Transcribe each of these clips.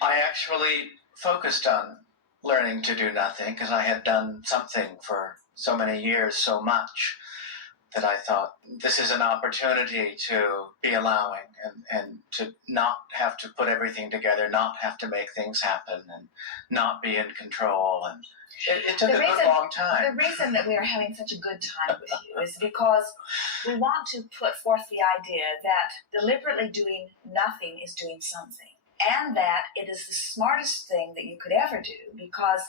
I actually focused on learning to do nothing because I had done something for so many years, so much, that I thought this is an opportunity to be allowing and to not have to put everything together, not have to make things happen, and not be in control. And it took a good long time. The reason that we are having such a good time with you is because we want to put forth the idea that deliberately doing nothing is doing something, and that it is the smartest thing that you could ever do, because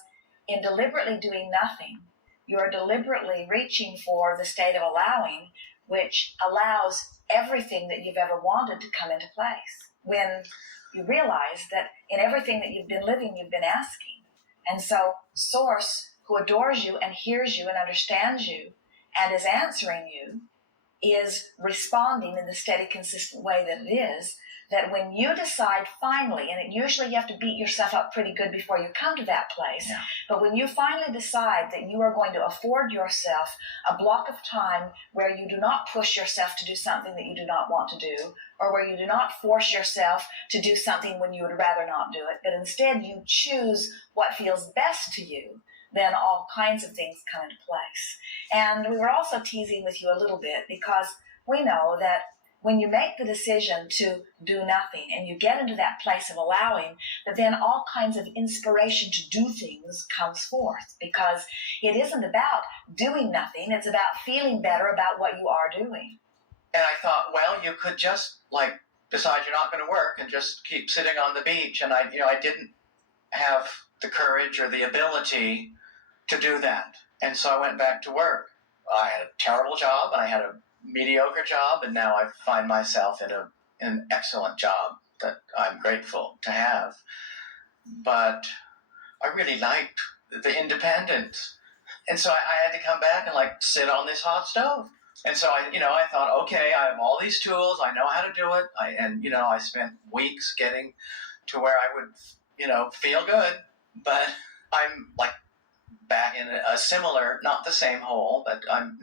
in deliberately doing nothing, you're deliberately reaching for the state of allowing, which allows everything that you've ever wanted to come into place. When you realize that in everything that you've been living, you've been asking. And so Source, who adores you and hears you and understands you and is answering you, is responding in the steady, consistent way that it is, that when you decide finally, and usually you have to beat yourself up pretty good before you come to that place, but when you finally decide that you are going to afford yourself a block of time where you do not push yourself to do something that you do not want to do, or where you do not force yourself to do something when you would rather not do it, but instead you choose what feels best to you, then all kinds of things come into place. And we were also teasing with you a little bit because we know that when you make the decision to do nothing and you get into that place of allowing, that then all kinds of inspiration to do things comes forth, because it isn't about doing nothing, it's about feeling better about what you are doing. And I thought, well, you could just decide you're not going to work and just keep sitting on the beach. And I didn't have the courage or the ability to do that. And so I went back to work. I had a terrible job and I had a mediocre job, and now I find myself in an excellent job that I'm grateful to have. But I really liked the independence. And so I had to come back and sit on this hot stove. And so I thought, okay, I have all these tools, I know how to do it. I spent weeks getting to where I would, feel good, but I'm back in a similar, not the same hole, but I'm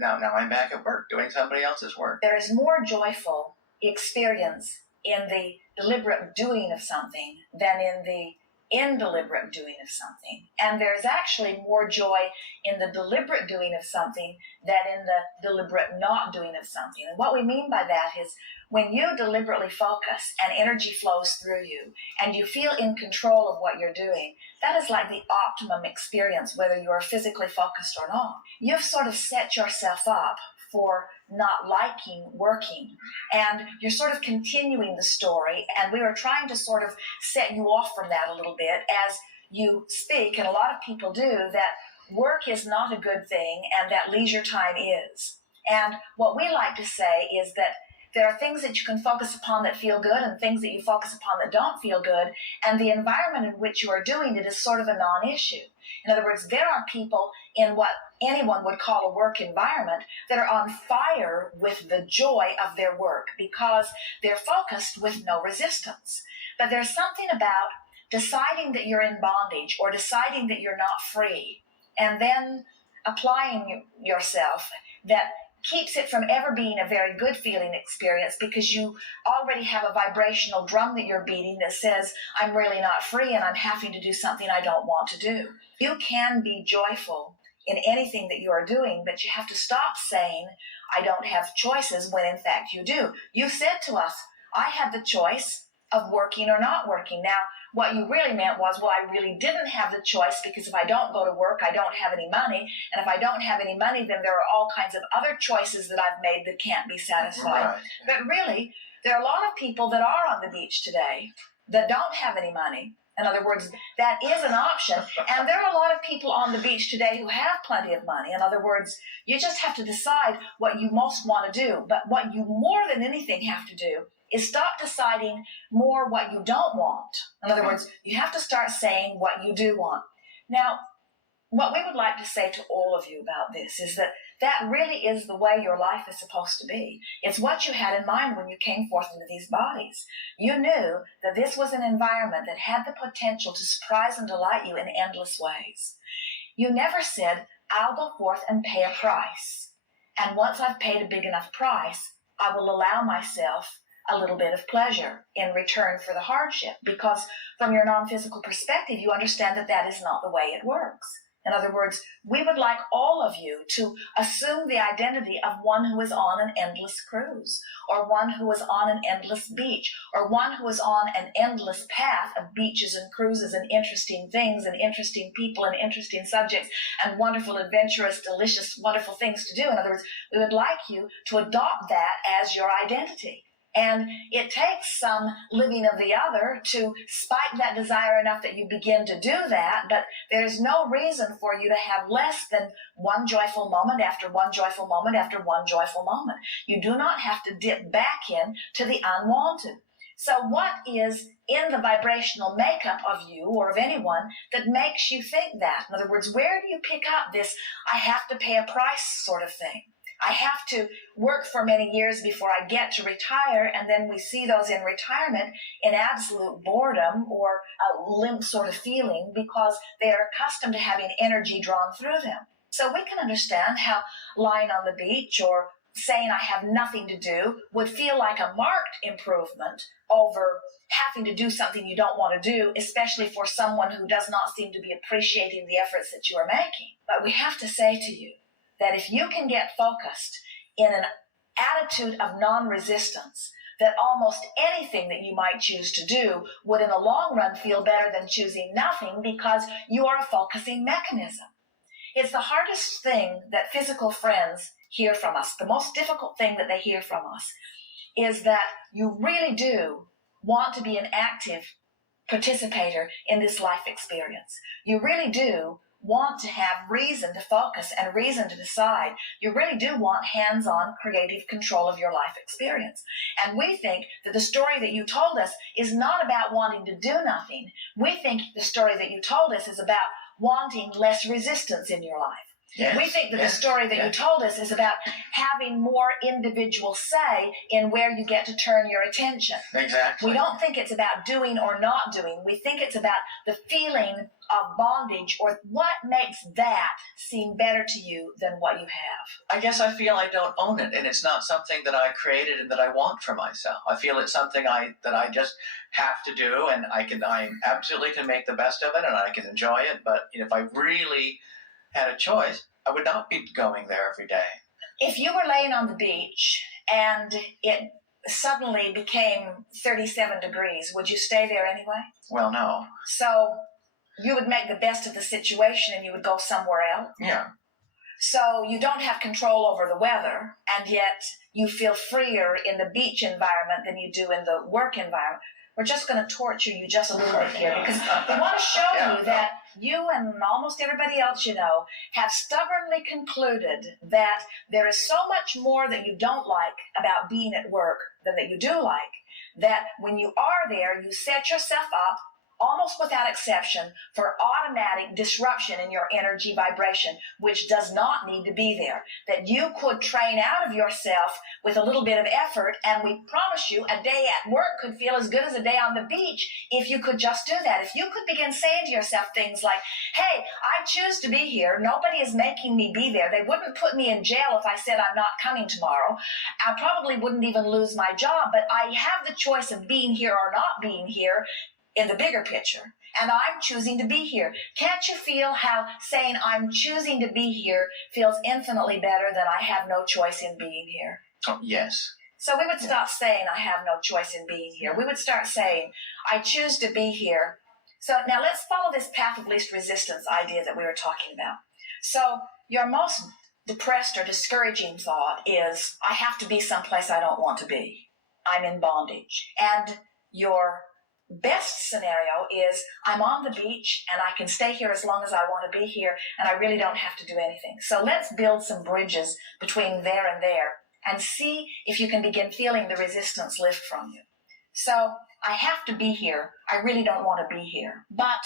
back at work doing somebody else's work. There is more joyful experience in the deliberate doing of something than in the indeliberate doing of something. And there's actually more joy in the deliberate doing of something than in the deliberate not doing of something. And what we mean by that is when you deliberately focus and energy flows through you and you feel in control of what you're doing, that is like the optimum experience, whether you are physically focused or not. You've sort of set yourself up for not liking working, and you're sort of continuing the story, and we were trying to sort of set you off from that a little bit as you speak, and a lot of people do, that work is not a good thing and that leisure time is. And what we like to say is that there are things that you can focus upon that feel good and things that you focus upon that don't feel good, and the environment in which you are doing it is sort of a non-issue. In other words, there are people in what anyone would call a work environment that are on fire with the joy of their work because they're focused with no resistance. But there's something about deciding that you're in bondage or deciding that you're not free and then applying yourself that keeps it from ever being a very good feeling experience, because you already have a vibrational drum that you're beating that says, I'm really not free and I'm having to do something I don't want to do. You can be joyful in anything that you are doing, but you have to stop saying, I don't have choices, when in fact you do. You said to us, I had the choice of working or not working. Now, what you really meant was, well, I really didn't have the choice, because if I don't go to work, I don't have any money. And if I don't have any money, then there are all kinds of other choices that I've made that can't be satisfied. Right. But really, there are a lot of people that are on the beach today that don't have any money. In other words, that is an option. And there are a lot of people on the beach today who have plenty of money. In other words, you just have to decide what you most want to do. But what you more than anything have to do is stop deciding more what you don't want. In other words, you have to start saying what you do want. Now, what we would like to say to all of you about this is that that really is the way your life is supposed to be. It's what you had in mind when you came forth into these bodies. You knew that this was an environment that had the potential to surprise and delight you in endless ways. You never said, I'll go forth and pay a price. And once I've paid a big enough price, I will allow myself a little bit of pleasure in return for the hardship, because from your non-physical perspective, you understand that that is not the way it works. In other words, we would like all of you to assume the identity of one who is on an endless cruise, or one who is on an endless beach, or one who is on an endless path of beaches and cruises and interesting things and interesting people and interesting subjects and wonderful, adventurous, delicious, wonderful things to do. In other words, we would like you to adopt that as your identity. And it takes some living of the other to spike that desire enough that you begin to do that, but there's no reason for you to have less than one joyful moment after one joyful moment after one joyful moment. You do not have to dip back in to the unwanted. So what is in the vibrational makeup of you or of anyone that makes you think that? In other words, where do you pick up this I have to pay a price sort of thing? I have to work for many years before I get to retire, and then we see those in retirement in absolute boredom or a limp sort of feeling because they are accustomed to having energy drawn through them. So we can understand how lying on the beach or saying I have nothing to do would feel like a marked improvement over having to do something you don't want to do, especially for someone who does not seem to be appreciating the efforts that you are making. But we have to say to you, that if you can get focused in an attitude of non-resistance, that almost anything that you might choose to do would in the long run feel better than choosing nothing because you are a focusing mechanism. It's the hardest thing that physical friends hear from us. The most difficult thing that they hear from us is that you really do want to be an active participator in this life experience. You really do want to have reason to focus and reason to decide. You really do want hands-on creative control of your life experience. And we think that the story that you told us is not about wanting to do nothing. We think the story that you told us is about wanting less resistance in your life. Yes, we think that the story that you told us is about having more individual say in where you get to turn your attention. Exactly. We don't think it's about doing or not doing. We think it's about the feeling of bondage, or what makes that seem better to you than what you have. I guess I feel I don't own it, and it's not something that I created and that I want for myself. I feel it's something that I just have to do, and I absolutely can make the best of it, and I can enjoy it. But if I really had a choice, I would not be going there every day. If you were laying on the beach and it suddenly became 37 degrees, would you stay there anyway? Well, no. So you would make the best of the situation and you would go somewhere else? Yeah. So you don't have control over the weather, and yet you feel freer in the beach environment than you do in the work environment. We're just going to torture you just a little bit here because we want to show you that you and almost everybody else you know have stubbornly concluded that there is so much more that you don't like about being at work than that you do like, that when you are there, you set yourself up almost without exception for automatic disruption in your energy vibration, which does not need to be there. That you could train out of yourself with a little bit of effort, and we promise you a day at work could feel as good as a day on the beach if you could just do that. If you could begin saying to yourself things like, hey, I choose to be here. Nobody is making me be there. They wouldn't put me in jail if I said I'm not coming tomorrow. I probably wouldn't even lose my job, but I have the choice of being here or not being here in the bigger picture, and I'm choosing to be here. Can't you feel how saying I'm choosing to be here feels infinitely better than I have no choice in being here? Oh, yes. So we would stop saying I have no choice in being here. We would start saying I choose to be here. So now let's follow this path of least resistance idea that we were talking about. So your most depressed or discouraging thought is I have to be someplace I don't want to be. I'm in bondage. And your best scenario is I'm on the beach and I can stay here as long as I want to be here and I really don't have to do anything. So let's build some bridges between there and see if you can begin feeling the resistance lift from you. So I have to be here. I really don't want to be here. But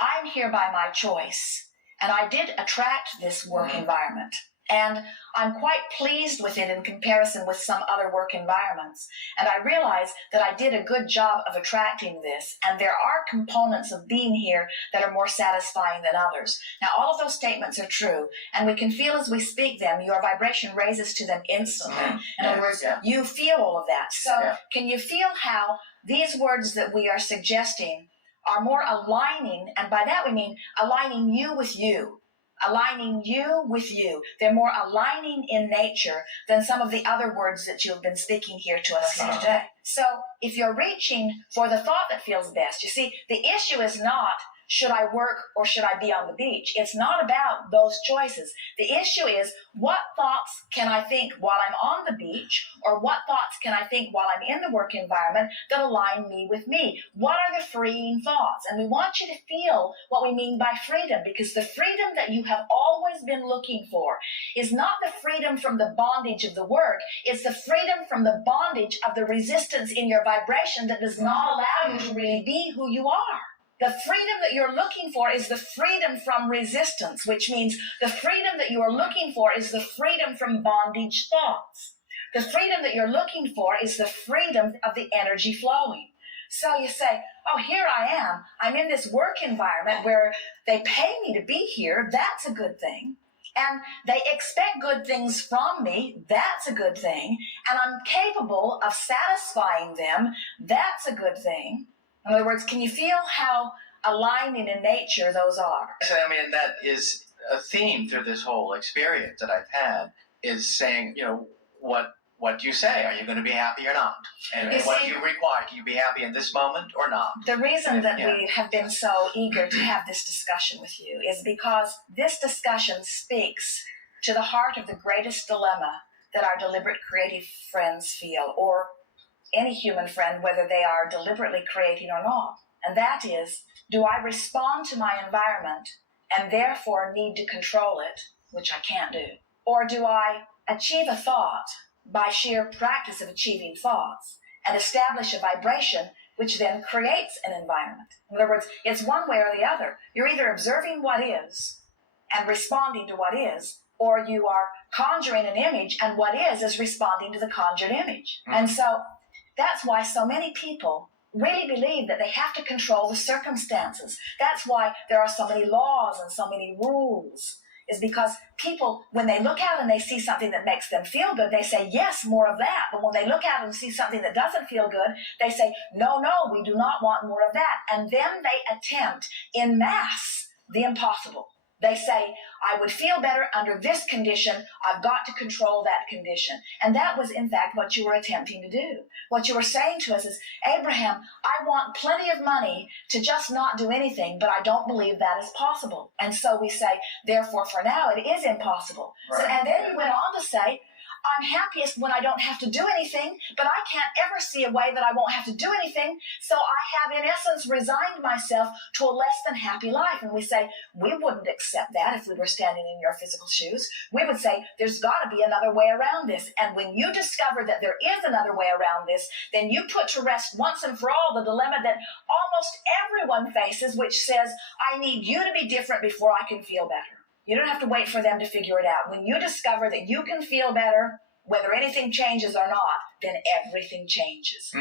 I'm here by my choice. And I did attract this work environment. And I'm quite pleased with it in comparison with some other work environments. And I realize that I did a good job of attracting this, and there are components of being here that are more satisfying than others. Now, all of those statements are true, and we can feel as we speak them, your vibration raises to them instantly. In other words, you feel all of that. So can you feel how these words that we are suggesting are more aligning, and by that we mean aligning you with you. Aligning you with you. They're more aligning in nature than some of the other words that you've been speaking here to us today. So if you're reaching for the thought that feels best, you see, the issue is not, should I work or should I be on the beach? It's not about those choices. The issue is, what thoughts can I think while I'm on the beach, or what thoughts can I think while I'm in the work environment that align me with me? What are the freeing thoughts? And we want you to feel what we mean by freedom, because the freedom that you have always been looking for is not the freedom from the bondage of the work. It's the freedom from the bondage of the resistance in your vibration that does not allow you to really be who you are. The freedom that you're looking for is the freedom from resistance, which means the freedom that you are looking for is the freedom from bondage thoughts. The freedom that you're looking for is the freedom of the energy flowing. So you say, oh, here I am. I'm in this work environment where they pay me to be here. That's a good thing. And they expect good things from me. That's a good thing. And I'm capable of satisfying them. That's a good thing. In other words, can you feel how aligning in nature those are? I mean, that is a theme through this whole experience that I've had, is saying, what do you say? Are you going to be happy or not? And what do you require? Can you be happy in this moment or not? The reason that we have been so eager to have this discussion with you is because this discussion speaks to the heart of the greatest dilemma that our deliberate creative friends feel, or any human friend, whether they are deliberately creating or not. And that is, do I respond to my environment and therefore need to control it, which I can't do? Or do I achieve a thought by sheer practice of achieving thoughts and establish a vibration which then creates an environment? In other words, it's one way or the other. You're either observing what is and responding to what is, or you are conjuring an image and what is responding to the conjured image. And so that's why so many people really believe that they have to control the circumstances. That's why there are so many laws and so many rules, is because people, when they look out and they see something that makes them feel good, they say, yes, more of that. But when they look out and see something that doesn't feel good, they say, no, we do not want more of that. And then they attempt en masse the impossible. They say, I would feel better under this condition. I've got to control that condition. And that was, in fact, what you were attempting to do. What you were saying to us is, Abraham, I want plenty of money to just not do anything, but I don't believe that is possible. And so we say, therefore, for now, it is impossible. Right. So, and then you went on to say, I'm happiest when I don't have to do anything, but I can't ever see a way that I won't have to do anything. So I have, in essence, resigned myself to a less than happy life. And we say, we wouldn't accept that if we were standing in your physical shoes. We would say, there's got to be another way around this. And when you discover that there is another way around this, then you put to rest once and for all the dilemma that almost everyone faces, which says, I need you to be different before I can feel better. You don't have to wait for them to figure it out. When you discover that you can feel better, whether anything changes or not, then everything changes.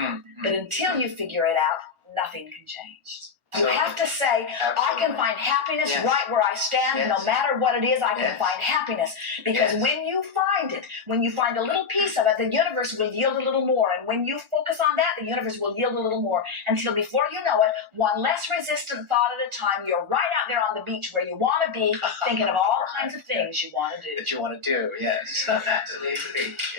But until you figure it out, nothing can change. You have to say, I can find happiness right where I stand. No matter what it is, I can find happiness. Because when you find it, when you find a little piece of it, the universe will yield a little more. And when you focus on that, the universe will yield a little more. Until before you know it, one less resistant thought at a time, you're right out there on the beach where you want to be, thinking of all kinds of things you want to do. That you want to do, yes. To leave the beach.